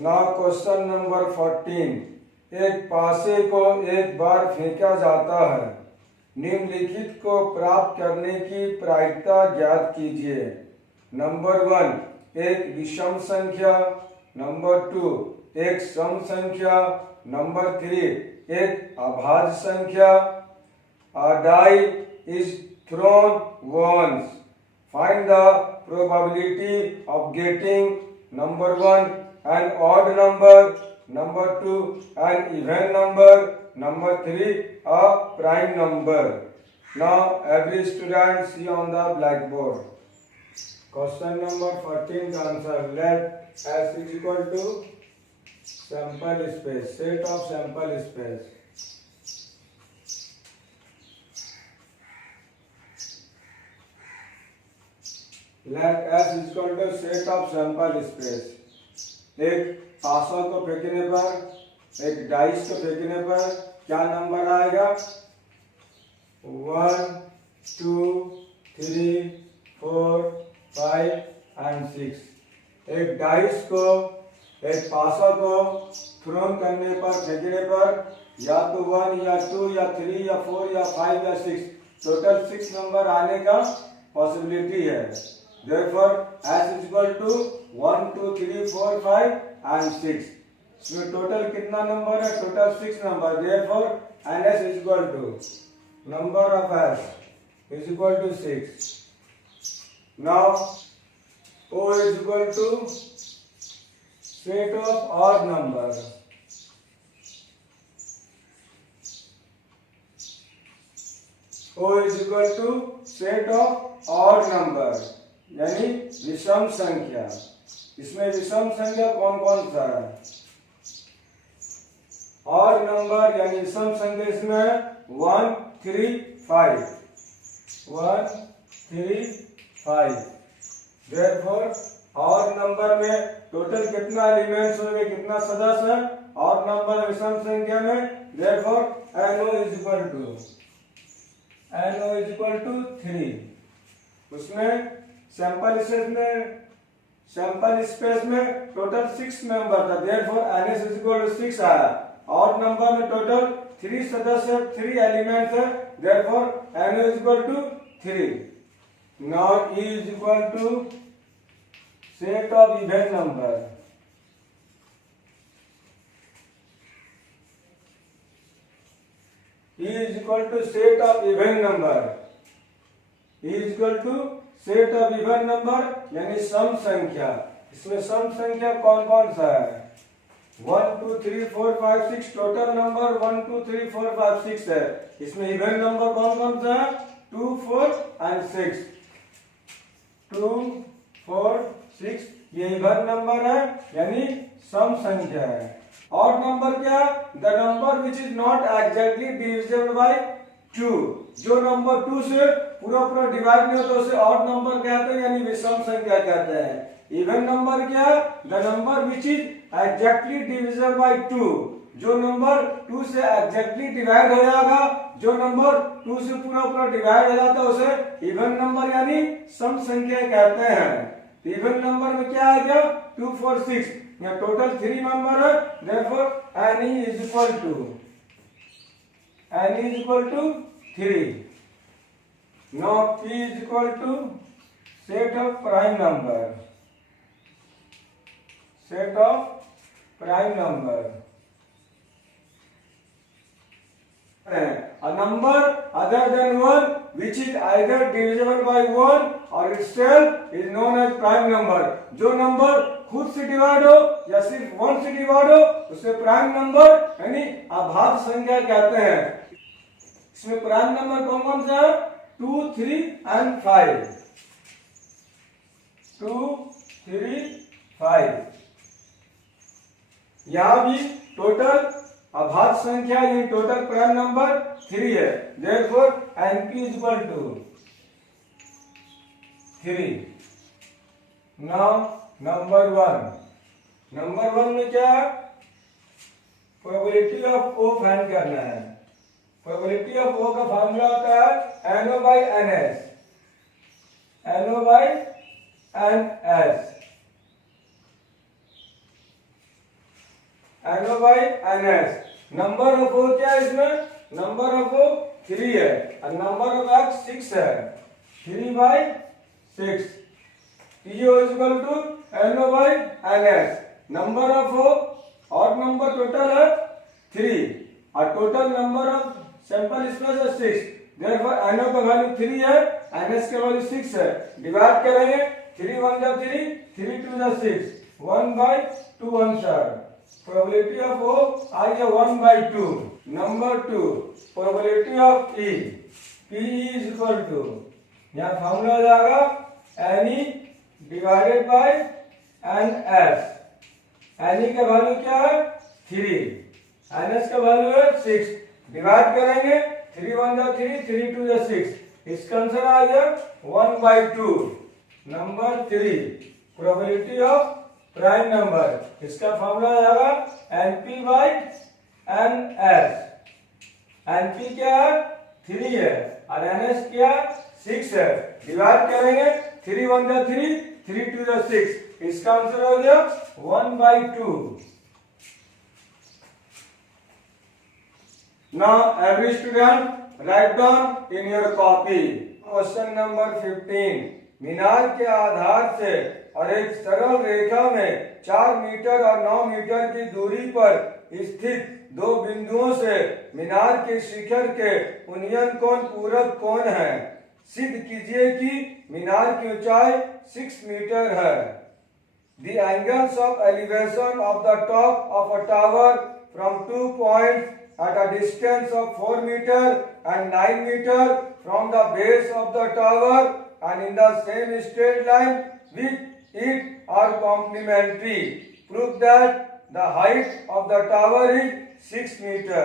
Now question number 14। एक पासे को एक बार फेंका जाता है। निम्नलिखित को प्राप्त करने की प्रायिकता ज्ञात कीजिए। नंबर 1 एक विषम संख्या, नंबर 2 एक सम संख्या, नंबर 3 एक अभाज्य संख्या। A die is thrown once. Find the probability of getting number 1 an odd number, number 2 an even number, number 3 a prime number. Now every student see on the blackboard. Question number 14 का answer let S is equal to sample space, set of sample space. Let S is equal to set of sample space. एक पासा को फेंकने पर, एक dice को फेंकने पर क्या नंबर आएगा? 1, 2, 3, 4, 5 and 6। एक डाइस को, एक पासा को थ्रोन करने पर, फेंकने पर या तो 1 या 2 या 3 या 4 या 5 या 6, टोटल 6 नंबर आने का पॉसिबिलिटी है। Therefore, S is equal to 1, 2, 3, 4, 5 and 6। इसमें टोटल कितना नंबर है? Total 6 number. Therefore, NS is equal to number of S is equal to 6। Now, O is equal to set of odd number। O is equal to set of odd number यानी विषम संख्या। इसमें विषम संख्या कौन कौन सा है? ऑड नंबर यानी विषम संख्या इसमें 1, 3, 5, 1, 3, 5। Therefore, ऑड नंबर में टोटल कितना एलिमेंट्स होंगे, कितना सदस्य है ऑड नंबर विषम संख्या में? Therefore, NO is equal to 3। उसमें सैंपल स्पेस में टोटल 6 मेंबर था। Therefore, NS is equal to 6 आया। ऑड नंबर में टोटल 3 सदस्य, 3 एलिमेंट्स है। Therefore, NO is equal to 3। Now E is equal to set of even number। E is equal to set of even number। E is equal to set of even number यानी सम संख्या। इसमें सम संख्या कौन कौन सा है? 1, 2, 3, 4, 5, 6 total number 1, 2, 3, 4, 5, 6 है। इसमें इवन नंबर कौन कौन सा है? 2, 4 and 6। 2, 4, 6 ये इवन नंबर है यानी सम संख्या है। ऑड नंबर क्या? The number which is not exactly divisible by 2। जो नंबर 2 से पूरा डिवाइड नहीं होता उसे ऑड नंबर कहते हैं यानी विषम संख्या कहते हैं। इवन नंबर क्या? The number which is exactly divisible by 2। जो नंबर 2 से एग्जैक्टली डिवाइड हो जाएगा, जो नंबर 2 से पूरा डिवाइड हो जाता है उसे इवन नंबर यानी सम संख्या कहते हैं। इवन नंबर में क्या आ गया? 2, 4, 6 यहाँ टोटल 3 नंबर है। Therefore, NE is equal to 3। Now P is equal to set of prime number। Set of prime number। A number other than 1 which is either divisible by 1 or itself is known as prime number। जो number खुद से divide हो या सिर्फ 1 से divide हो उसे prime number यानी अभाज्य संख्या कहते हैं। इसमें प्राइम नंबर कौन कौन सा है? 2, 3 and 5। 2, 3, 5। यहां भी टोटल अभाज्य संख्या यानी टोटल प्राइम नंबर 3 है। Therefore, NP is equal to 3। Now number 1। Number 1 में क्या है? प्रोबेबिलिटी ऑफ O फाइंड करना है। प्रोबेबिलिटी ऑफ O का फॉर्मूला होता है NO by NS। NO by NS। NO by NS। Number of O क्या है इसमें? नंबर ऑफ ओ 3 है और नंबर ऑफ एक्स 6 है। 3/6। PO is equal to NO by NS। Number of O और नंबर टोटल है 3 और total number of sample space है 6। Therefore NO का वैल्यू 3 है, NS का वैल्यू 6 है। डिवाइड करेंगे 3 1 जा 3, 3 2 जा 6, 1/2 आंसर। Probability of O आ गया 1/2। Number 2 probability of E। PE is equal to, यहाँ फॉर्मूला हो जाएगा NE divided by NS। NE का वैल्यू क्या है 3, NS का वैल्यू है 6। डिवाइड करेंगे 3 1 जा 3, 3 2 जा 6, इसका आंसर आ गया 1/2। Number 3 probability of prime number, इसका फॉर्मूला आएगा NP बाई NS। NP क्या है 3 है और NS क्या 6 है। डिवाइड करेंगे 3 1 जा 3, 3 2 जा 6, इसका आंसर हो गया 1/2। Now every student write down in your copy question number 15। मीनार के आधार से और एक सरल रेखा में 4 मीटर और 9 मीटर की दूरी पर स्थित दो बिंदुओं से मीनार के शिखर के उन्नयन कोण पूरक कोण है। सिद्ध कीजिए कि मीनार की ऊंचाई 6 मीटर है। The angles of elevation of the top of a tower from 2 points at a distance of 4 meter and 9 meter from the base of the tower and in the same straight line with it are complementary. Prove that the height of the tower is 6 meter.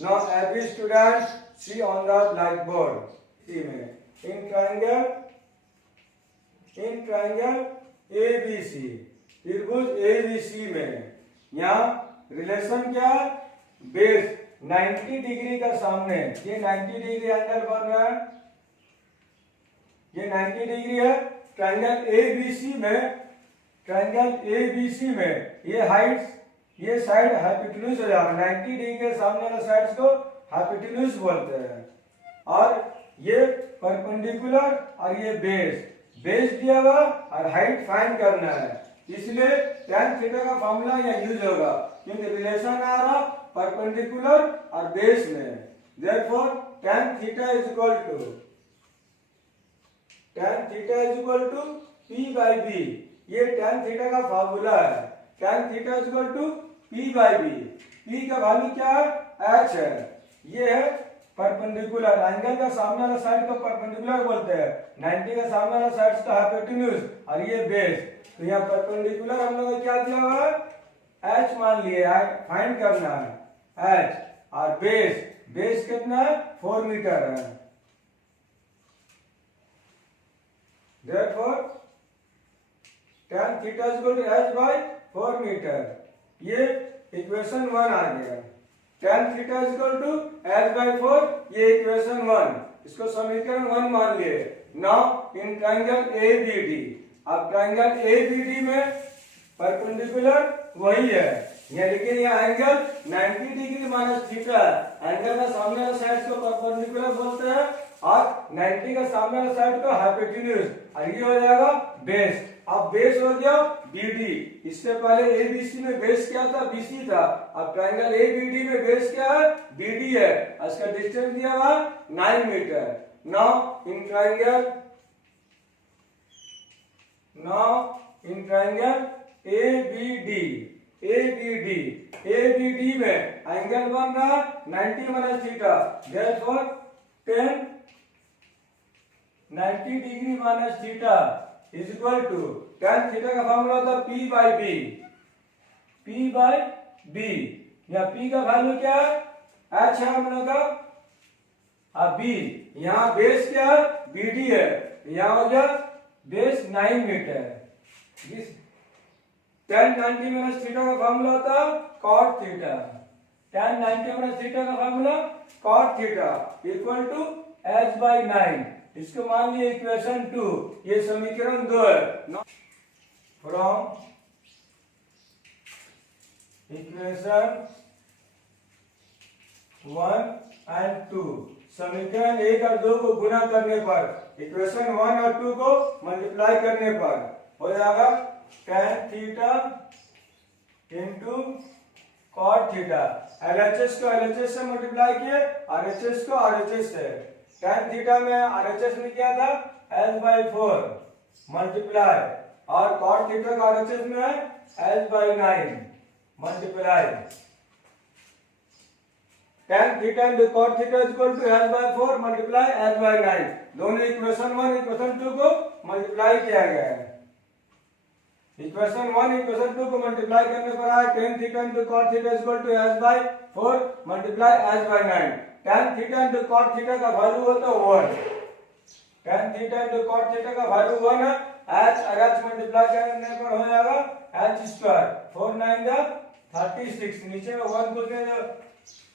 Now every student see on the blackboard. In triangle ABC, त्रिभुज ABC में यहाँ relation क्या है? Base 90 degree का सामने, ये 90 degree angle बन रहा है, ये 90 डिग्री है। ट्रायंगल ABC में ये हाइट, ये साइड हाइपोटेन्यूज हो जाएगा। 90 डिग्री के सामने वाले साइड्स को हाइपोटेन्यूज बोलते हैं। और ये परपेंडिकुलर और ये बेस दिया हुआ और हाइट फाइंड करना है, इसलिए tan थीटा का फॉर्मूला यहाँ यूज होगा क्योंकि रिलेशन आ रहा परपेंडिकुलर और बेस में। Therefore tan theta is equal to P by B। ये tan थीटा का फॉर्मूला है। tan theta is equal to P by B। P का वैल्यू क्या है? H है। ये है परपेंडिकुलर, एंगल का सामने वाला साइड को परपेंडिकुलर बोलते हैं, 90 का सामने वाला साइड का हाइपोटेन्यूज और ये बेस। तो यहाँ परपेंडिकुलर हम लोग क्या दिया हुआ है? H मान लिए, फाइंड करना है H। और बेस कितना है? 4 मीटर है। Therefore tan theta is equal to H by 4 metre. ये इक्वेशन 1 आ गया। tan theta is equal to H by 4, ये इक्वेशन 1, इसको समीकरण 1 मान लिए। नाउ इन ट्रायंगल ABD, अब ट्रायंगल ABD में परपेंडिकुलर वही है, ये लेकिन ये एंगल 90 डिग्री माइनस थीटा है। एंगल का सामने वाला साइड को परपेंडिकुलर बोलते हैं और 90 का सामने वाला साइड को हाइपोटेन्यूज, और ये हो जाएगा बेस। अब बेस हो गया BD। इससे पहले ABC में बेस क्या था? BC था। अब ट्रायंगल ABD में बेस क्या है? BD है। इसका डिस्टेंस दिया हुआ 9 metre. Now in triangle ABD में एंगल बन रहा 90 minus theta. Therefore tan 90 degree minus theta is equal to, tan theta का फॉर्मूला होता है P by B। या P का वैल्यू क्या है? H है हम लोग का। अब B, यहाँ बेस क्या है? BD है। यहाँ हो गया base 9 metre. tan 90 minus theta का फॉर्मूला होता है cot theta. tan 90 minus theta का formula cot theta equal to H by 9। इसको मान लिया इक्वेशन 2, ये समीकरण 2 है। इक्वेशन 1 एंड 2, समीकरण 1 और 2 को गुना करने पर, इक्वेशन 1 और 2 को मल्टीप्लाई करने पर हो जाएगा tan theta into cot theta. LHS को LHS से मल्टीप्लाई किए, RHS को RHS से। tan थीटा में RHS में क्या था, h/4 मल्टीप्लाई, और cot थीटा का RHS में है h/9 multiply. tan theta into cot theta equal to h/4 multiply h/9। दोनों इक्वेशन 1 इक्वेशन 2 को मल्टीप्लाई किया गया है। इक्वेशन 1 इक्वेशन 2 को मल्टीप्लाई करने पर आया tan theta into cot theta equal to h/4 multiply h/9। tan theta into cot theta का वैल्यू होता है 1। tan theta into cot theta का वैल्यू 1 है। h और h मल्टीप्लाई करने पर हो जाएगा h स्क्वायर, 4 9 जा 36। नीचे में 1 को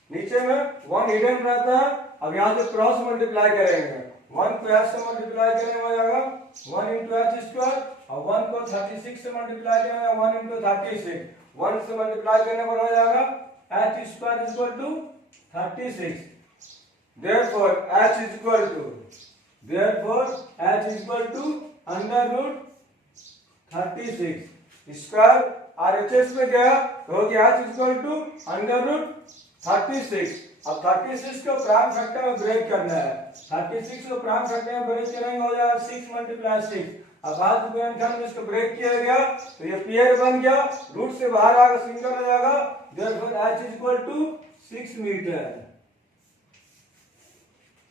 नीचे में 1 हिडन रहता है। अब यहाँ से क्रॉस मल्टीप्लाई करेंगे, 1 को h से मल्टीप्लाई करेंगे हो जाएगा 1 इंटू h स्क्वायर, और 1 को 36 से मल्टीप्लाई करेंगे 1 इंटू 36। 1 से मल्टीप्लाई करने पर हो जाएगा h square equal to 36। therefore h equal to under root 36 square. RHS में गया तो हो गया h equal to under root 36। अब 36 को प्राइम फैक्टर में ब्रेक करना है। 36 को प्राइम फैक्टर में ब्रेक करेंगे हो जाएगा 6 मल्टीप्लाई 6। अब आज गुणनखंड में इसको ब्रेक किया गया तो ये पेयर बन गया, रूट से बाहर आकर सिंगल हो जाएगा। therefore h equal to 6 metre.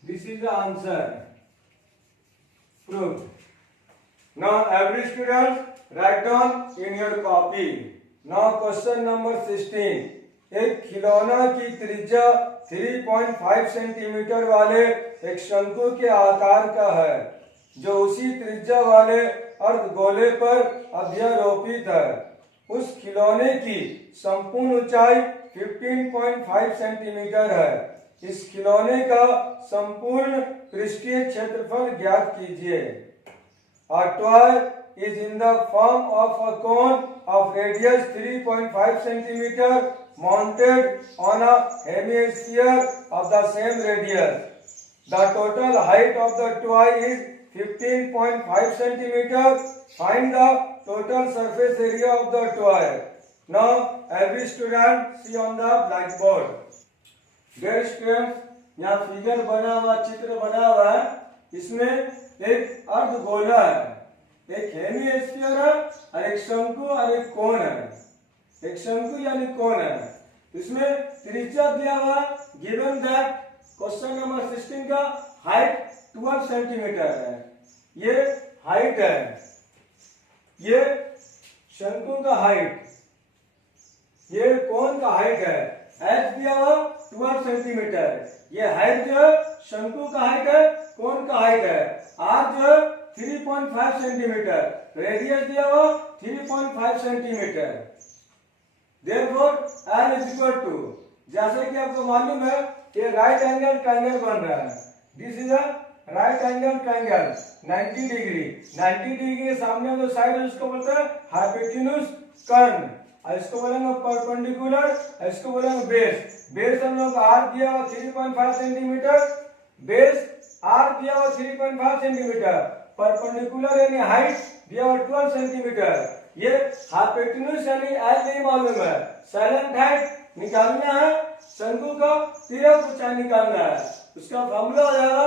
This is the answer proved. Now every student write down in your copy. Now question number 16. एक खिलौना की त्रिज्या 3.5 सेंटीमीटर वाले एक शंकु के आकार का है जो उसी त्रिज्या वाले अर्धगोले पर अध्यारोपित है। उस खिलौने की संपूर्ण ऊंचाई 15.5 सेंटीमीटर है। इस खिलौने का संपूर्ण पृष्ठीय क्षेत्रफल ज्ञात कीजिए। A toy is in the form of a cone of radius 3.5 centimeter mounted on a hemisphere of the same radius. The total height of the toy is 15.5 centimeter. Find the total surface area of the toy. Now every student see on the blackboard. Dear students, यहाँ figure बना हुआ, चित्र बना हुआ है। इसमें एक अर्धगोला है, एक हेमिस्फीयर है और एक शंकु और एक कोन है। एक शंकु यानी कोन है। इसमें त्रिज्या दिया हुआ, गिवन दैट क्वेश्चन नंबर 16 का हाइट 12 सेंटीमीटर है। ये हाइट है, ये शंकु का हाइट, ये कोन का हाइट है। h दिया हुआ 12 सेंटीमीटर। ये हाइट जो है शंकु का हाइट है, कोन का हाइट है। r जो है 3.5 सेंटीमीटर, रेडियस दिया हुआ 3.5 centimetre. therefore l is equal to, जैसे कि आपको मालूम है ये राइट एंगल ट्रायंगल बन रहा है। This is a right angle triangle 90 degree. 90 degree के सामने जो साइड है उसको बोलते हैं हाइपोटेन्यूज कर्व, इसको बोलेंगे परपेंडिकुलर, इसको बोलेंगे बेस। बेस हम लोग r दिया हुआ 3.5 सेंटीमीटर, बेस r दिया हुआ 3.5 सेंटीमीटर, परपेंडिकुलर यानी हाइट दिया हुआ 12 सेंटीमीटर। ये हाइपोटेन्यूज यानी l नहीं मालूम है, साइलेंट हाइट निकालना है, शंकु का तिरक ऊंचाई निकालना है। उसका फॉर्मूला हो जाएगा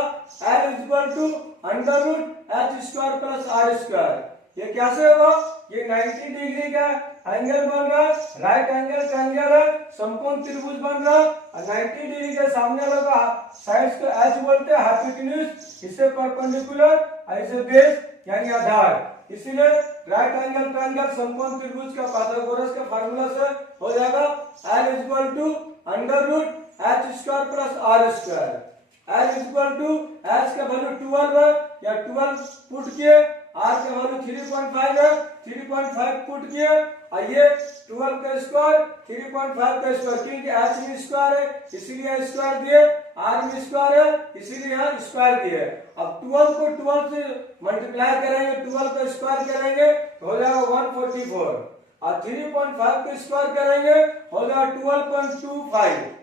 l is equal to under root h square plus r square. ये कैसे होगा, ये 90 डिग्री का एंगल बन रहा है, राइट एंगल ट्रायंगल है, संपूर्ण त्रिभुज बन रहा है, और 90 डिग्री के सामने वाला साइड्स को h बोलते हैं हाइपोटेन्यूज, इसे परपेंडिकुलर, ऐसे बेस यानी आधार। इसीलिए राइट एंगल ट्रायंगल संपूर्ण त्रिभुज का पाइथागोरस का फार्मूला से हो जाएगा l is equal to under root h square plus r square. l is equal to h का वैल्यू 12 है, या 12 पुट किए, r का वैल्यू 3.5 है, 3.5 पुट किए, और ये 12 का स्क्वायर 3.5 का स्क्वायर, क्योंकि h में स्क्वायर है इसीलिए स्क्वायर दिए, r में स्क्वायर है इसीलिए यहाँ स्क्वायर दिए। अब 12 को 12 से मल्टीप्लाई करेंगे, 12 का स्क्वायर करेंगे तो हो जाएगा 144। और 3.5 को स्क्वायर करेंगे हो जाएगा 12.25।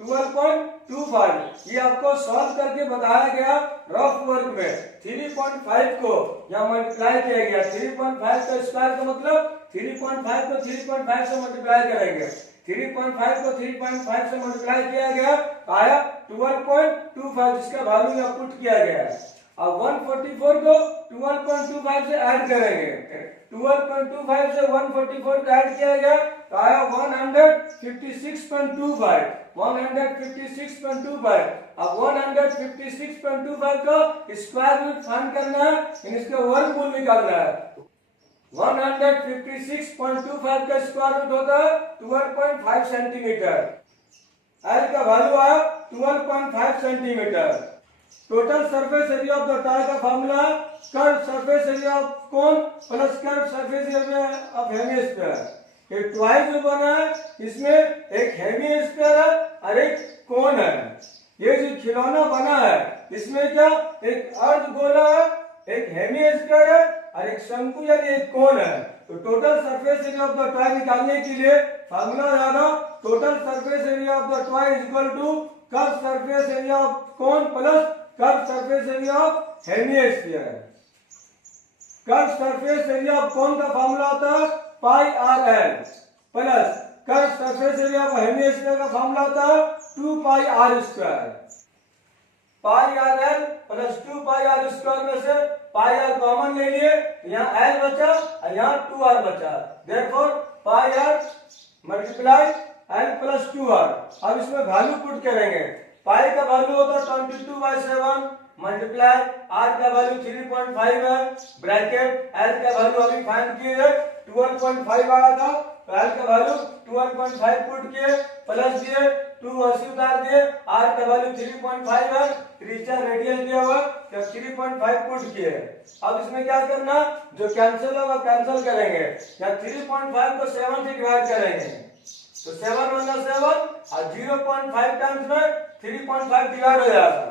12.25 ये आपको सॉल्व करके बताया गया रफ वर्क में। 3.5 को यहाँ मल्टीप्लाई किया गया, 3.5 का स्क्वायर का मतलब 3.5 को 3.5 से मल्टीप्लाई करेंगे, 3.5 को 3.5 से मल्टीप्लाई किया गया आया 12.25 जिसका वैल्यू यहाँ पुट किया गया है। अब 144 को 12.25 से ऐड करेंगे, 12.25 से 144 को ऐड किया गया तो आया 156.25, 156.25। अब 156.25 का स्क्वायर रूट फाइंड करना है, इसका वर्गमूल निकालना है। 156.25 का स्क्वायर रूट होता है 12.5 सेंटीमीटर। एल का वैल्यू आया 12.5 centimetre. Total surface area of the toy का formula curve surface area of cone plus curve surface area of hemisphere. ये टॉय जो बना है इसमें एक हेमिस्फीयर है और एक कोन है। ये जो खिलौना बना है इसमें क्या एक अर्ध गोला है, एक हेमिस्फीयर है और एक शंकु यानी एक कोन है। तो total surface area of the toy निकालने के लिए फॉर्मूला जाना total surface area of the toy is equal to curve surface area of cone plus curve surface area of hemisphere. Curve surface area of cone का formula होता है pi r l plus curve surface area of hemisphere का formula होता है 2 pi r square. Pi r l plus 2 pi r square में से पाई are common ले लिए, यहाँ एल बचा और यहाँ 2 आर बचा, therefore pi R multiply L plus 2 R. अब इसमें वैल्यू पुट करेंगे, पाई का वैल्यू होता है 22/7 मल्टीप्लाई आर का वैल्यू 3.5 है ब्रैकेट एल का वैल्यू अभी फाइंड किए 12.5 आया था तो एल का वैल्यू 12.5 पुट किए प्लस दिए 2 80 उतार दिए आर का वैल्यू 3.5 है त्रिज्या रेडियस दिया हुआ तो 3.5 पुट किए। अब इसमें क्या करना जो कैंसिल होगा कैंसिल करेंगे, या 3.5 को 7 से डिवाइड करेंगे तो 7 1 7 और 0.5 टाइम्स में 3.5 डिवाइड हो जाएगा।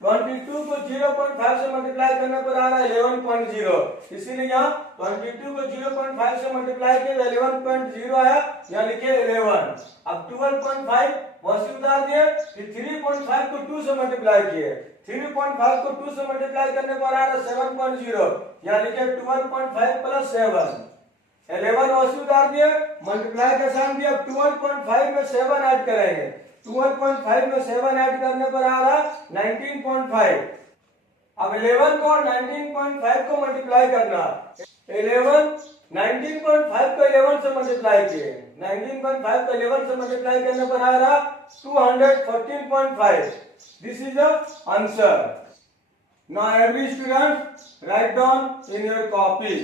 22 को 0.5 से मल्टीप्लाई करने पर आ रहा है 11.0, इसीलिए यहाँ 22 को 0.5 से मल्टीप्लाई किया 11.0 आया, यहाँ लिखे 11। अब 12.5 वहां से उतार दिए, फिर 3.5 को 2 से मल्टीप्लाई किए, 3.5 को 2 से मल्टीप्लाई करने पर आ रहा है 7.0, यहाँ लिखे 12.5 प्लस 7, 11 वहां से उतार दिए मल्टीप्लाई का साइन दिया, 12.5 में 7 ऐड करेंगे, 12.5 में 7 ऐड करने पर आ रहा 19.5। अब 11 को और 19.5 को मल्टीप्लाई करना, 11 19.5 को 11 से मल्टीप्लाई किए, 19.5 को 11 से मल्टीप्लाई करने पर आ रहा 214.5। This is the answer. Now every student write down in your copy.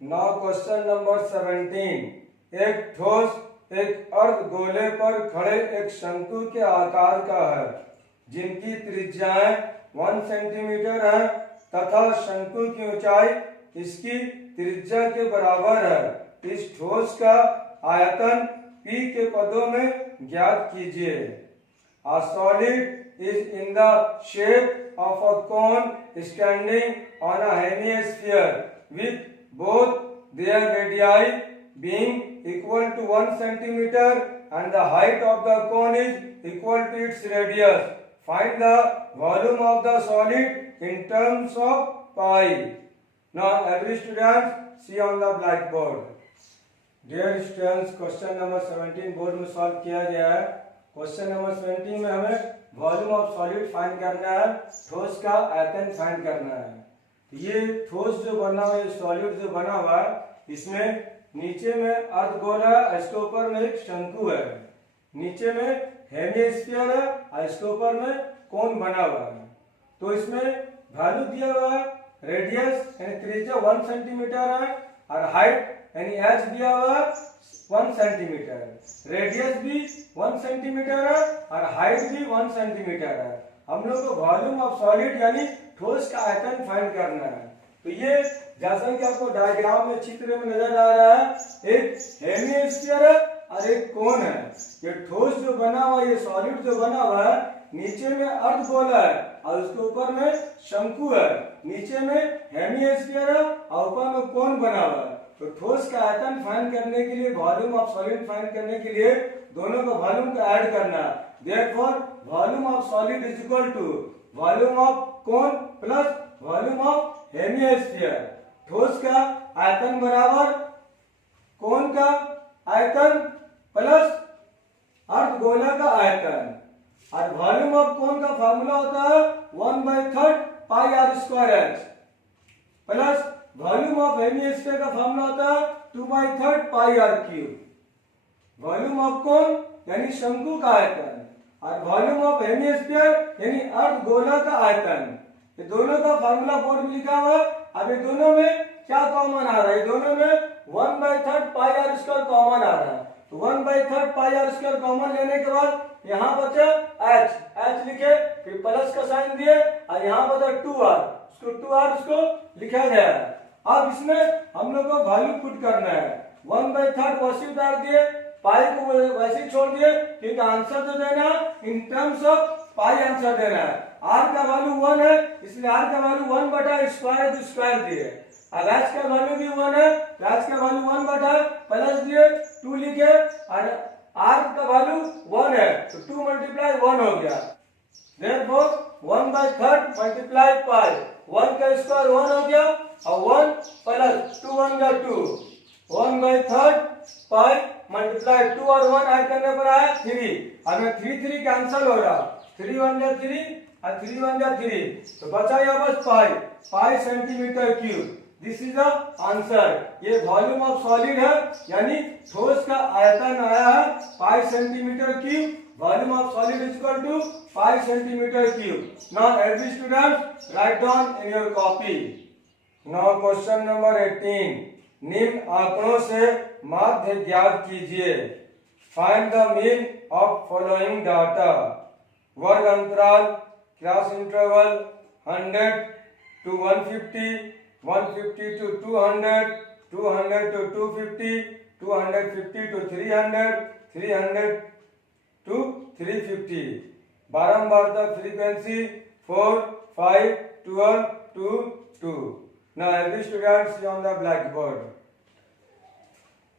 Now question number 17। एक ठोस एक अर्ध गोले पर खड़े एक शंकु के आकार का है जिनकी त्रिज्याएं 1 सेंटीमीटर है तथा शंकु की ऊंचाई इसकी त्रिज्या के बराबर है। इस ठोस का आयतन P के पदों में ज्ञात कीजिए। A solid is in the shape of a cone standing on a hemisphere with both their radii being equal to 1 centimeter and the height of the cone is equal to its radius. Find the volume of the solid in terms of pi. Now every student see on the blackboard. Dear students, question number 17 board में solve किया गया है। Question number 17 में हमें volume of solid find करना है, ठोस का आयतन फाइंड करना है। ये ठोस जो बना हुआ है, सॉलिड जो बना हुआ है, इसमें नीचे में अर्धगोला है, इसके ऊपर में एक शंकु है, नीचे में हेमिस्फीयर है और इसके ऊपर में कोन बना हुआ है। तो इसमें वैल्यू दिया हुआ है, रेडियस यानी त्रिज्या 1 सेंटीमीटर है और हाइट यानी एच दिया हुआ है 1 सेंटीमीटर, रेडियस भी 1 सेंटीमीटर है और हाइट भी 1 सेंटीमीटर है। हम लोग को वॉल्यूम ऑफ सॉलिड यानी ठोस का आयतन फाइंड करना है। तो ये जैसा कि आपको डायग्राम में चित्र में नजर आ रहा है, एक हेमिस्फीयर है और एक कोन है। ये ठोस जो बना हुआ, ये सॉलिड जो बना हुआ है, नीचे में अर्धगोला है और उसके ऊपर में शंकु है, नीचे में हेमिस्फीयर है और ऊपर में कोन बना हुआ है। तो ठोस का आयतन फाइंड करने के लिए, वॉल्यूम ऑफ सॉलिड फाइंड करने के लिए दोनों का वॉल्यूम को ऐड करना। Therefore volume of solid is equal to volume of cone plus volume of hemisphere. ठोस का आयतन बराबर कोन का आयतन प्लस अर्धगोला का आयतन, और वॉल्यूम ऑफ कोन का फार्मूला होता है 1/3 pi r square h plus volume of hemisphere का फार्मूला होता है 2/3 pi r cube. Volume of cone यानी शंकु का आयतन और वॉल्यूम ऑफ हेमिस्फीयर यानी अर्धगोला का आयतन, ये दोनों का फार्मूला बोर्ड में लिखा हुआ है। अब ये दोनों में क्या कॉमन आ रहा है? दोनों में 1/3 पाई आर स्क्वायर कॉमन आ रहा है, तो 1/3 पाई आर स्क्वायर कॉमन लेने के बाद यहाँ बचा h, h लिखे, फिर प्लस का साइन दिए, और यहाँ बचा 2r, उसको 2r उसको लिखा गया है। अब इसमें हम लोग को वैल्यू पुट करना है। 1/3 वैसे उतार दिए, पाई को वैसे छोड़ दिए, क्योंकि आंसर जो देना in terms of pi answer देना है। r का वैल्यू 1 है, इसलिए r का वैल्यू 1 बटा स्क्वायर तो स्क्वायर दिए। अब h का वैल्यू भी 1 है, तो h का वैल्यू 1 बटा प्लस दिए 2 लिखे, और r का वैल्यू 1 है, तो 2 मल्टीप्लाई 1 हो गया। देयरफॉर 1/3 मल्टीप्लाई पाई, 1 का स्क्वायर 1 हो गया, और 1 प्लस 2 1 जा 2, 1/3 पाई मल्टीप्लाई 2 और 1 ऐड करने पर आया 3। अब में 3 कैंसिल हो रहा, 3 1 जा 3 और 3 1 जा 3, तो बचा यहाँ बस pi centimetre cube. This is the answer. ये वॉल्यूम ऑफ सॉलिड है, यानी ठोस का आयतन आया है pi centimetre cube. Volume of solid is equal to pi centimetre cube. Now every student write down in your copy. Now question number 18, निम्न आंकड़ों से माध्य ज्ञात कीजिए। Find the mean of following data. वर्ग अंतराल, class interval 100 to 150, 150 to 200, 200 to 250, 250 to 300, 300 to 350। बारंबारता frequency 4, 5, 12, 2, 2। Now every student see on the blackboard.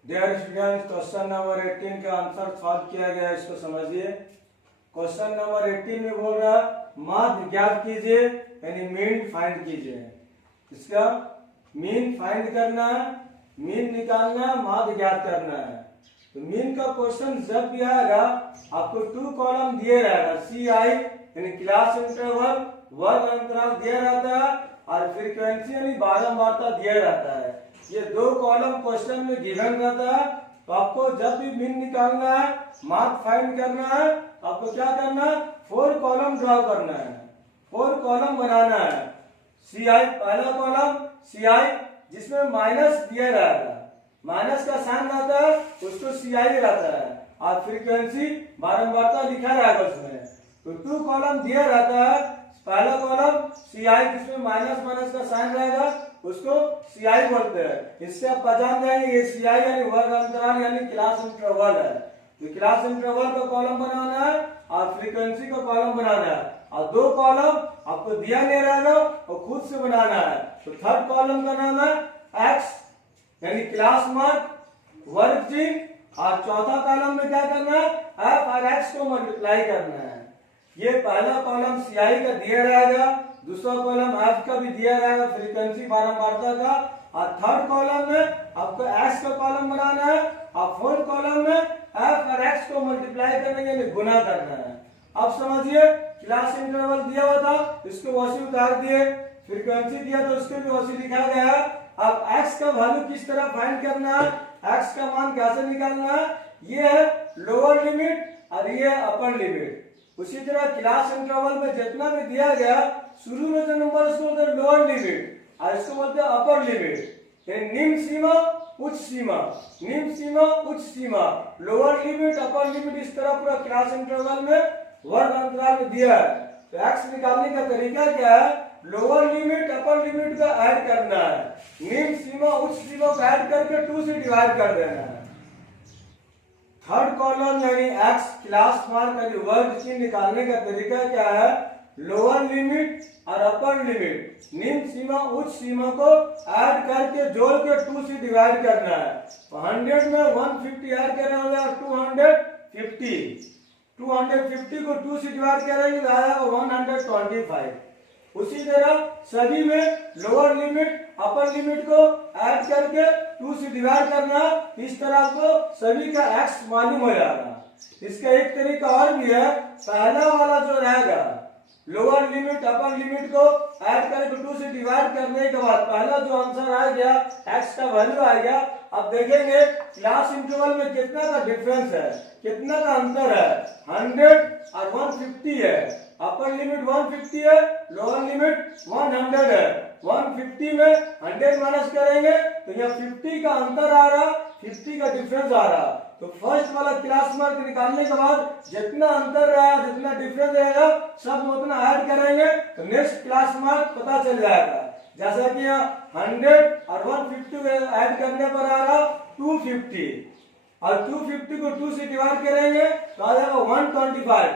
Dear students, question number 18 का answer solve किया गया है, इसको समझिए। क्वेश्चन नंबर 18 में बोल रहा है माध्य ज्ञात कीजिए, यानी मीन फाइंड कीजिए। इसका मीन फाइंड करना है, मीन निकालना है, माध्य ज्ञात करना है। तो मीन का क्वेश्चन जब भी आएगा आपको 2 कॉलम दिए रहेगा, सी आई यानी क्लास इंटरवल, वर्ग अंतराल दिया रहता है, और फ्रीक्वेंसी यानी बारंबारता दिया रहता है। ये 2 कॉलम क्वेश्चन में गिवन रहता है। तो आपको जब भी मीन निकालना है, माध्य फाइंड करना है, आपको क्या करना है? 4 कॉलम ड्रॉ करना है, 4 कॉलम बनाना है। सी आई पहला कॉलम सी आई, जिसमें माइनस दिया रहता है, माइनस का साइन रहता है, उसको सी आई रहता है, और फ्रीक्वेंसी बारंबारता लिखा रहेगा उसमें। तो 2 कॉलम दिया रहता है। पहला कॉलम सी आई, जिसमें माइनस माइनस का साइन रहेगा, उसको सी आई बोलते हैं। इससे आप पहचान जाएंगे ये सी आई यानी वर्ग अंतराल यानी क्लास इंटरवल है। तो क्लास इंटरवल का कॉलम बनाना है और फ्रीक्वेंसी का कॉलम बनाना है, और 2 कॉलम आपको दिया नहीं रहेगा और खुद से बनाना है। तो थर्ड कॉलम का नाम है एक्स यानी क्लास मार्क वर्ग चिन्ह, और चौथा कॉलम में क्या करना है? एफ और एक्स को मल्टीप्लाई करना है। ये पहला कॉलम सी आई का दिया रहेगा, दूसरा कॉलम एफ का भी दिया रहेगा फ्रीक्वेंसी बारंबारता का, और थर्ड कॉलम में आपको एक्स का कॉलम बनाना है, और फोर्थ कॉलम में एफ और एक्स को मल्टीप्लाई करना है यानी गुना करना है। अब समझिए, क्लास इंटरवल दिया हुआ था, इसको वैसे उतार दिए, फ्रीक्वेंसी दिया तो उसको भी वैसे लिखा गया है। अब एक्स का वैल्यू किस तरह फाइंड करना है, एक्स का मान कैसे निकालना है, ये है लोअर लिमिट और ये है अपर लिमिट। उसी तरह क्लास इंटरवल में जितना भी दिया गया, शुरू में जो नंबर उसको बोलते हैं लोअर लिमिट और इसको बोलते हैं अपर लिमिट। निम्न सीमा उच्च सीमा, निम्न सीमा उच्च सीमा, लोअर लिमिट अपर लिमिट, इस तरह पूरा क्लास इंटरवल में वर्ग अंतराल में दिया है। तो एक्स निकालने का तरीका क्या है? लोअर लिमिट अपर लिमिट का ऐड करना है, निम्न सीमा उच्च सीमा को ऐड करके 2 से डिवाइड कर देना है। थर्ड कॉलम यानी एक्स क्लास मार्क का वर्ग चिन्ह निकालने का तरीका क्या है? लोअर लिमिट और अपर लिमिट, निम्न सीमा उच्च सीमा को ऐड करके जोड़ के 2 से डिवाइड करना है। तो 100 में 150 ऐड करना होगा 250, 250 को 2 से डिवाइड करेंगे तो आएगा 125। उसी तरह सभी में लोअर लिमिट अपर लिमिट को ऐड करके 2 से डिवाइड करना, इस तरह आपको सभी का x मालूम हो जाएगा। इसका एक तरीका और भी है, पहला वाला जो रहेगा लोअर लिमिट अपर लिमिट को ऐड करके 2 से डिवाइड करने के बाद पहला जो आंसर आ गया x का वैल्यू आ गया। अब देखेंगे क्लास इंटरवल में कितना का डिफरेंस है, कितना का अंतर है। 100 और 150 है, अपर लिमिट 150 है, लोअर लिमिट 100 है। 150 में 100 माइनस करेंगे तो यहाँ 50 का अंतर आ रहा, 50 का डिफरेंस आ रहा। तो फर्स्ट वाला क्लास मार्क निकालने के बाद जितना अंतर रहेगा, जितना डिफरेंस रहेगा सब उतना ऐड करेंगे तो नेक्स्ट क्लास मार्क पता चल जाएगा। जैसा कि यहाँ 100 और 150 ऐड करने पर आ रहा 250 और 250 को 2 से डिवाइड करेंगे तो आ जाएगा 125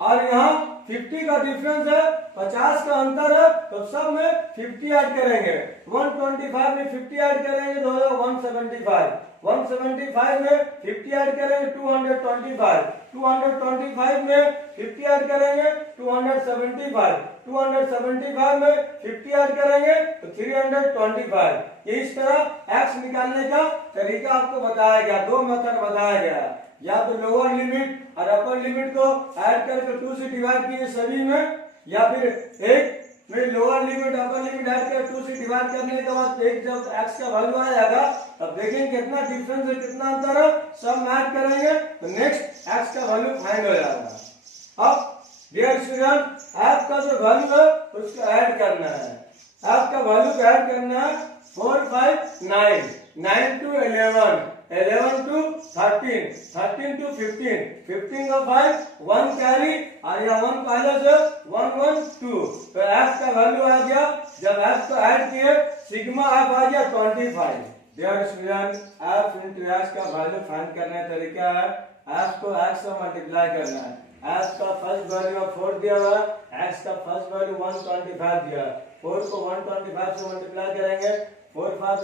और यहाँ 50 का डिफरेंस है, 50 का अंतर है तो सब में 50 ऐड करेंगे। 125 में 50 ऐड करेंगे तो 175, 175 में 50 ऐड करेंगे 225, 225 में 50 ऐड करेंगे 275, 275 में 50 ऐड करेंगे तो 325। इस तरह x निकालने का तरीका आपको बताया गया, 2 मेथड बताया गया, या तो लोअर लिमिट और अपर लिमिट को ऐड करके 2 से डिवाइड किए सभी में, या फिर एक में lower limit upper limit add करके 2 से डिवाइड करने के बाद एक जब x का वैल्यू आ जाएगा तब देखेंगे कितना डिफरेंस है, कितना अंतर है, सब ऐड करेंगे तो नेक्स्ट x का वैल्यू फाइंड हो जाएगा। अब डियर स्टूडेंट f का जो वैल्यू है उसको ऐड करना है, f का वैल्यू को ऐड करना है 4 5 9, 9 to 11, 11 to 13, 13 to 15, 15 का 5 1 कैरी और यहाँ 1 पहले से 1 1 2 तो f का वैल्यू आ गया। जब f को ऐड किए सिग्मा f आ गया 25। Dear student f into x का वैल्यू फाइंड करने का तरीका है f को x से मल्टीप्लाई करना है। f का फर्स्ट वैल्यू 4 दिया हुआ है, x का फर्स्ट वैल्यू 125 दिया है, 4 को 125 से मल्टीप्लाई करेंगे 4 5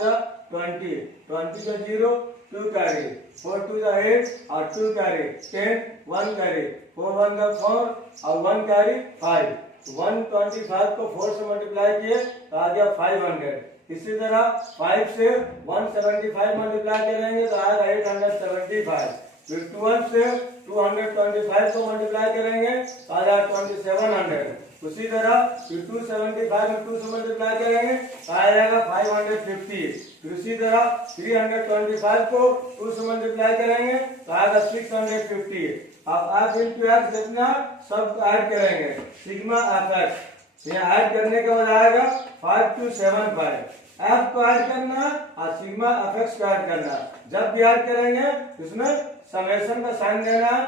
20, 20 का 0 2 कैरी, 4 2 का 8 और 2 कैरी 10 1 कैरी, 4 1 का 4 और 1 कैरी 5, 125 को 4 से मल्टीप्लाई किए तो आ गया 500। इसी तरह 5 से 175 मल्टीप्लाई करेंगे तो आएगा 875, फिर 12 से 225 को मल्टीप्लाई करेंगे तो आ जाएगा 2700। उसी तरह फिर 275 में 2 से मल्टीप्लाई करेंगे तो आ जाएगा 550। फिर उसी तरह 325 को 2 से मल्टीप्लाई करेंगे तो आएगा 650। अब f into x कितना सब ऐड करेंगे सिग्मा fx, यहाँ ऐड करने के बाद आएगा 5275। f को ऐड करना और सिग्मा fx को ऐड करना, जब भी ऐड करेंगे इसमें समेशन का साइन देना है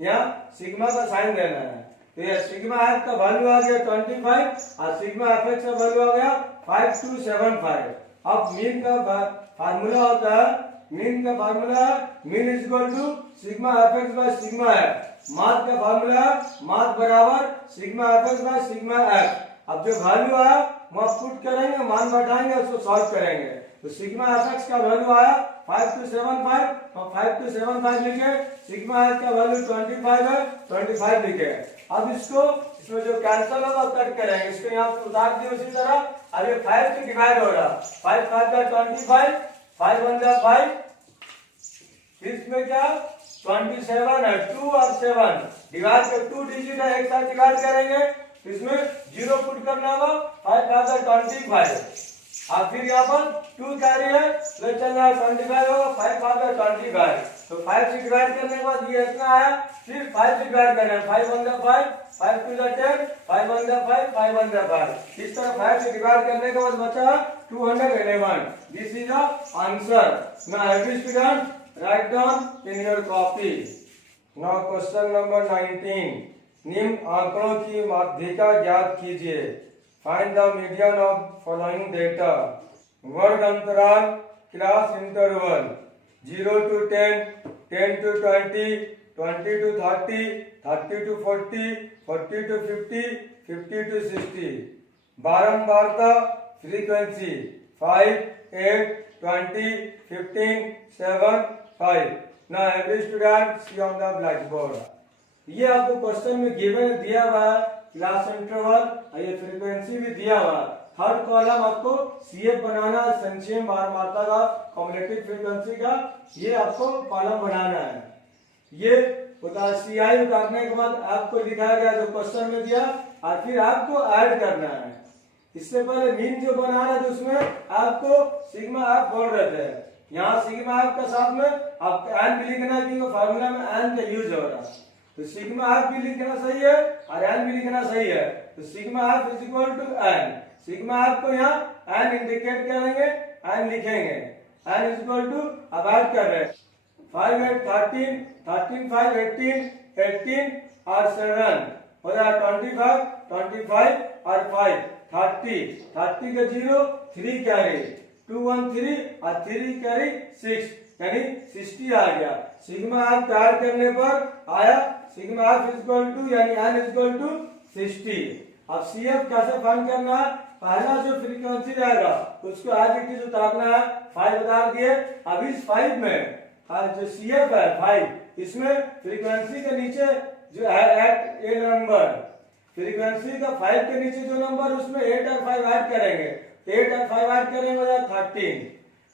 या सिग्मा का साइन देना है। तो ये सिग्मा f का वैल्यू आ गया 25 और सिग्मा fx का वैल्यू आ गया 5275। अब मीन का फार्मूला होता है, मीन का formula mean is equal to sigma fx by sigma f, मास का फार्मूला मास बराबर sigma fx by sigma f। अब जो वैल्यू आया वहां पुट करेंगे, मान बैठाएंगे, उसको सॉल्व करेंगे तो सिग्मा fx का वैल्यू आया 5275 और 5275 लिखे, सिग्मा f का वैल्यू 25 है 25 लिखे। अब इसमें जो कैंसिल होगा कट करेंगे, इसको यहाँ पे उतार दिए उसी तरह। अब ये 5 से डिवाइड हो रहा, 5 5 का 25, 5 1 का 5, इसमें क्या 27 है, 2 और 7 डिवाइड कर 2 डिजिट है एक साथ डिवाइड करेंगे, इसमें 0 पुट करना होगा, 5 5 का 25 और फिर यहाँ पर 2 कैरी है तो चलना है 25 होगा, 5 5 का 25 तो 5 से डिवाइड करने के बाद ये इतना आया, फिर 5 से डिवाइड करना है, 5 1 का 5, 5 2 का 10, 5 1 का 5, 5 1 का 5। इस तरह 5 से डिवाइड करने के बाद बचा 211। This is the answer. Now every student write down in your copy. Now question number 19, निम्न आंकड़ों की माध्यिका ज्ञात कीजिए। Find the median of following data. वर्ग अंतराल, class interval 0 to 10, 10 to 20, 20 to 30, 30 to 40, 40 to 50, 50 to 60. बारंबारता frequency 5, 8, 20, 15, 7, 5. Now every student see on the blackboard. ये आपको क्वेश्चन में गिवन दिया हुआ है क्लास इंटरवल और ये फ्रीक्वेंसी भी दिया हुआ है। थर्ड कॉलम आपको सीएफ बनाना है, संक्षेप बारंबारता का, कम्युलेटिव फ्रीक्वेंसी का, ये आपको कॉलम बनाना है। ये सीआई उतारने के बाद आपको दिखाया गया जो क्वेश्चन में दिया और फिर आपको ऐड करना है। इससे पहले मीन जो बना रहे थे उसमें आपको सिग्मा एफ बोल रहे थे, यहाँ सिग्मा एफ के साथ में आप एन भी लिखना है क्योंकि फॉर्मूला में एन का यूज हो रहा है, तो सिग्मा एफ भी लिखना सही है और एन भी लिखना सही है। तो sigma F is equal to N, sigma F को यहाँ एन इंडिकेट करेंगे, एन लिखेंगे, एन इज इक्वल टू अब ऐड कर रहे हैं 5, 8, 13, 13, 5, 18, 18 और 7 हो जाए 25, 25 और 5 30, 30 का 0 3 कैरी 2, 1, 3 और 3 कैरी 6 यानी 60 आ गया। सिग्मा एफ ऐड करने पर आया sigma F is equal to यानी एन इज इक्वल टू 60। अब सीएफ कैसे फाइंड करना है, पहला जो फ्रीक्वेंसी रहेगा उसको एज इट इज उतारना है, 5 उतार दिए। अब इस 5 में जो सीएफ है 5, इसमें फ्रीक्वेंसी के नीचे जो है एट ए नंबर, फ्रीक्वेंसी का 5 के नीचे जो नंबर उसमें 8 और 5 ऐड करेंगे, 8 और 5 ऐड करेंगे 13।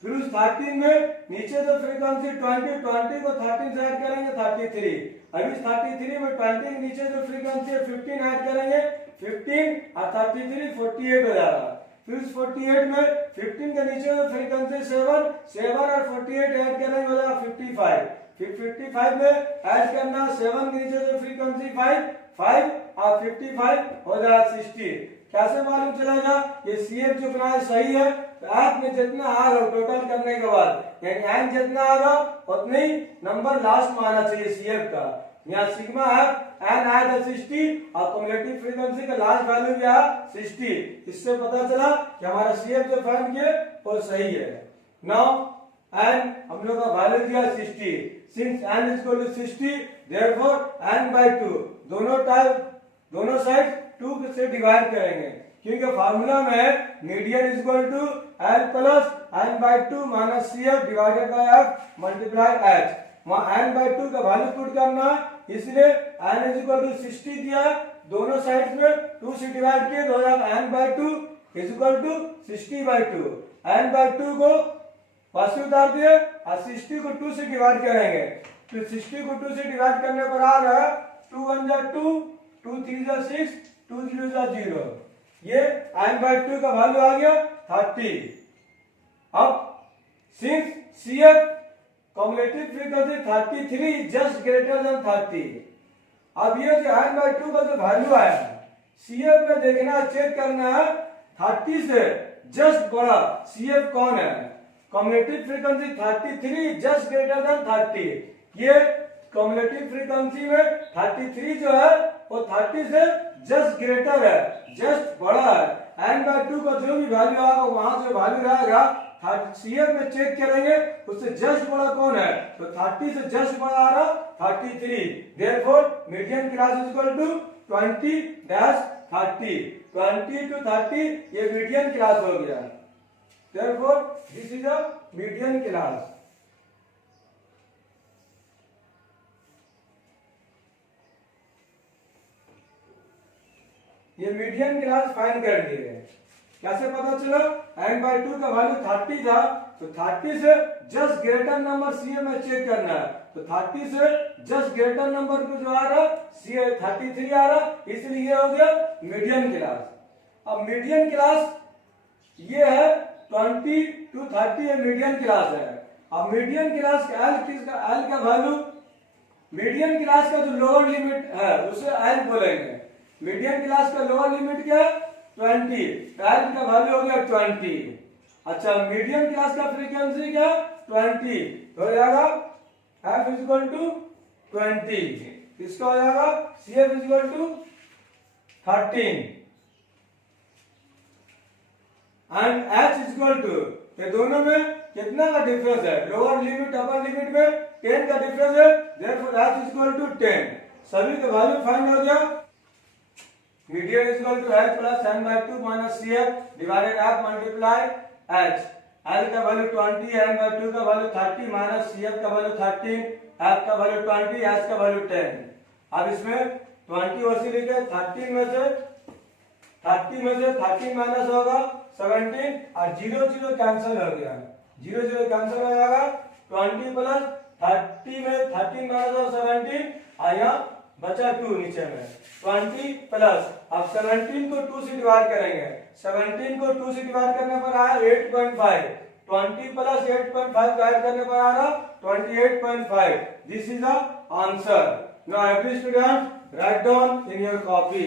फिर उस 13 में नीचे जो फ्रीक्वेंसी 20 को 13 से ऐड करेंगे 33। अब इस 33 में 20 के नीचे जो फ्रीक्वेंसी है 15 ऐड करेंगे, 15 और 33 48 हो जाएगा। फिर उस 48 में 15 के नीचे जो फ्रीक्वेंसी 7 और 48 ऐड करेंगे हो जाएगा 55। फिर 55 में ऐड करना 7 के नीचे जो फ्रीक्वेंसी 5 और 55 हो जाएगा 60। कैसे मालूम चलेगा ये सीएफ जो बनाया सही है, तो एफ में जितना आ रहा टोटल करने के बाद यानी एन जितना आ रहा उतने ही नंबर लास्ट में आना चाहिए सीएफ का। यहाँ सिग्मा एफ एन आया था 60 और कम्युलेटिव फ्रीक्वेंसी का लास्ट वैल्यू क्या है 60। इससे पता चला कि हमारा सीएफ जो फाइंड किए वो सही है। नाउ एन हम लोग का वैल्यू दिया 60, since N is equal to 60 therefore N by 2 दोनों साइड 2 से डिवाइड करेंगे क्योंकि फार्मूला में median is equal to L plus N by 2 minus CF divided by F multiply H. वहां एन बाय 2 का वैल्यू पुट करना है, इसलिए एन इज इक्वल टू 60 दिया है, दोनों साइड में 2 से डिवाइड किए तो हो जाएगा N by 2 is equal to 60 by 2। N by 2 को पास उतार दिए और 60 को 2 से डिवाइड करेंगे, तो 60 को 2 से डिवाइड करने पर आ रहा है 2 1 जा 2, 2 3 जा 6, 2 0 जा 0। ये n बाय 2 का वैल्यू आ गया 30। अब since CF cumulative frequency 33 just greater than 30, अब ये जो n बाय 2 का जो वैल्यू आया सीएफ में देखना चेक करना है 30 से जस्ट बड़ा सीएफ कौन है। Cumulative frequency 33 just greater than 30, ये कम्युलेटिव फ्रीक्वेंसी में 33 जो है वो 30 से जस्ट ग्रेटर है, जस्ट बड़ा है। n बाय 2 का जो भी वैल्यू आएगा वहां जो वैल्यू रहेगा सीएफ में चेक करेंगे उससे जस्ट बड़ा कौन है, तो 30 से जस्ट बड़ा आ रहा 33। Therefore median class is equal to 20-30, 20 to 30 ये मीडियन क्लास हो गया। Therefore this is a median class. ये मीडियन क्लास फाइंड कर दिए। कैसे पता चला, n बाय 2 का वैल्यू 30 था, तो 30 से जस्ट ग्रेटर नंबर सीए में चेक करना है, तो 30 से जस्ट ग्रेटर नंबर को जो आ रहा सीए 33 आ रहा, इसलिए ये हो गया मीडियन क्लास। अब मीडियन क्लास ये है 20 to 30 ये मीडियन क्लास है। अब मीडियन क्लास का एल का वैल्यू, मीडियन क्लास का जो लोअर लिमिट है उसे एल बोलेंगे। मीडियन क्लास का लोअर लिमिट क्या है 20, एल का वैल्यू हो गया 20। अच्छा, मीडियन क्लास का फ्रीक्वेंसी क्या 20, तो हो जाएगा एफ इज इक्वल टू 20, इसका हो जाएगा C F is equal to 13 and H is equal to, ये दोनों में कितना का डिफरेंस है, लोअर लिमिट अपर लिमिट में 10 का डिफरेंस है, therefore H is equal to 10। सभी का वैल्यू फाइंड हो गया। Median is equal to L plus N by 2 minus C F divided F multiply H. L का वैल्यू 20, एन बाई 2 का value 30 minus C F का value 13, F का value 20, H का value 10। अब इसमें 20 वैसे लिखे 30 में से 13 माइनस होगा 17 और 0 0 कैंसिल हो गया, 0 0 कैंसिल हो जाएगा। 20 प्लस 30 में 13 माइनस हो 17 और यहाँ बचा 2 नीचे में 20 प्लस, अब 17 को 2 से डिवाइड करेंगे, 17 को 2 से डिवाइड करने पर आया 8.5, 20 प्लस 8.5 डिवाइड करने पर आ रहा 28.5। This is the answer. Now every student write down in your copy.